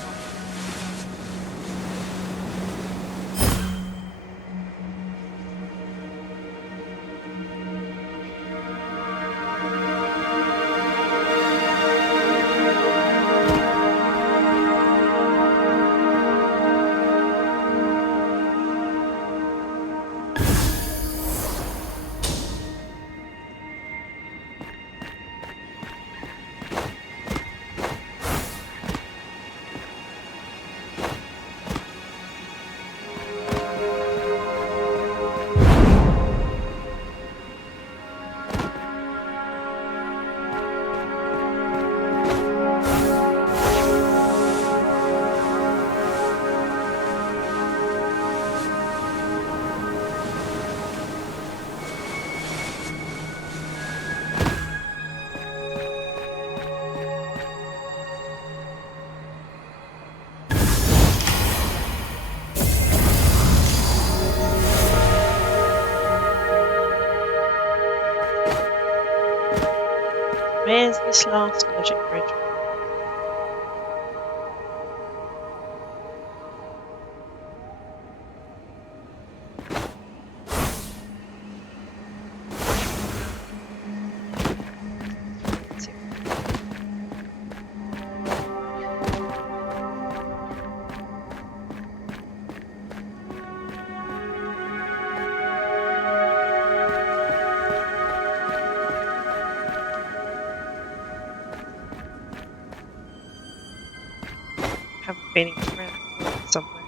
Where's this last logic grid? I have a feeling it's around the corner somewhere.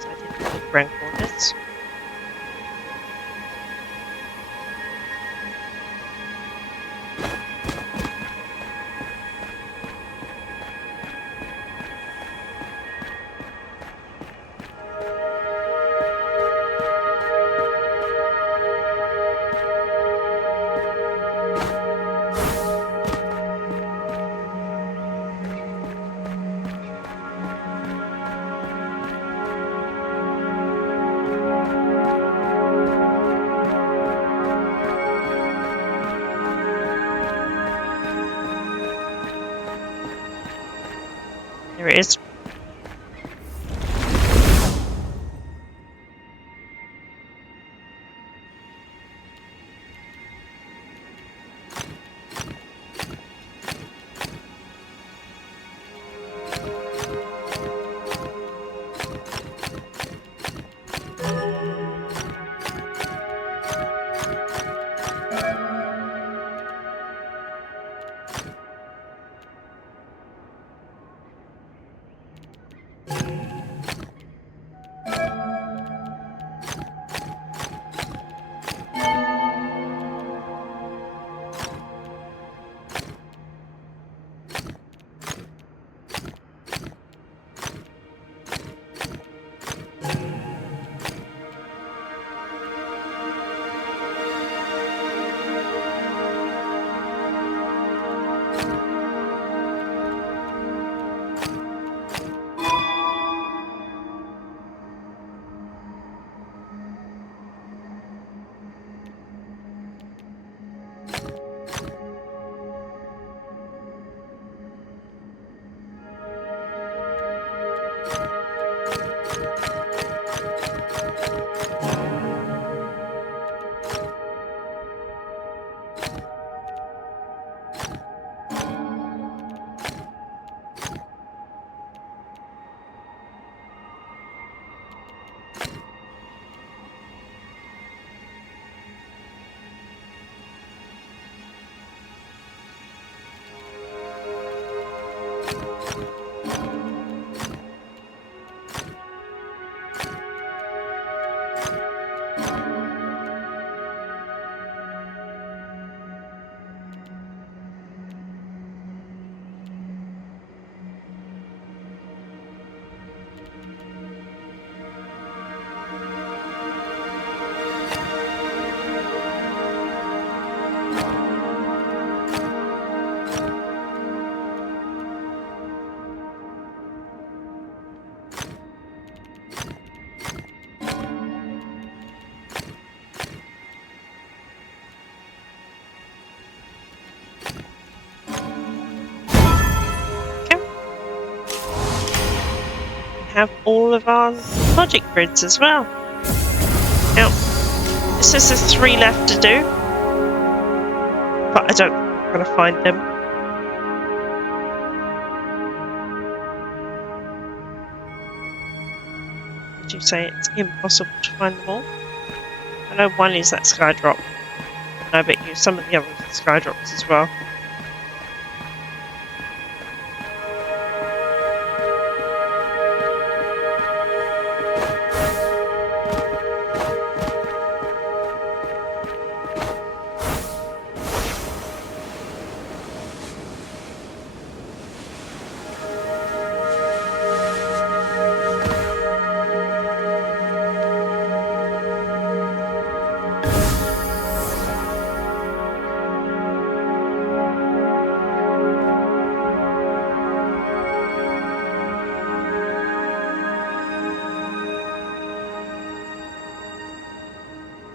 So I didn't have the ground coordinates. There it is. Have all of our logic grids as well. Now, it says there's 3 left to do, but I don't think I'm going to find them. Would you say it's impossible to find them all? I know one is that sky drop. I bet you some of the others are sky drops as well.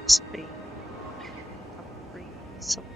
Must be. something.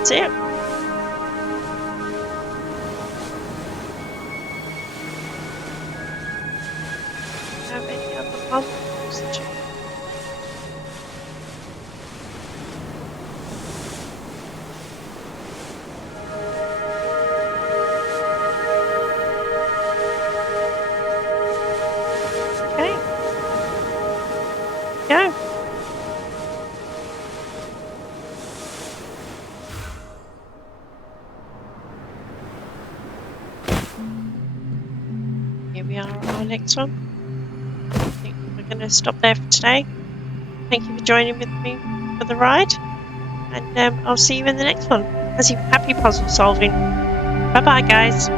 That's it. Have any other puzzles to okay. Go. Here we are at our next one. I think we're going to stop there for today. Thank you for joining with me for the ride, and I'll see you in the next one. Happy puzzle solving. Bye bye, guys.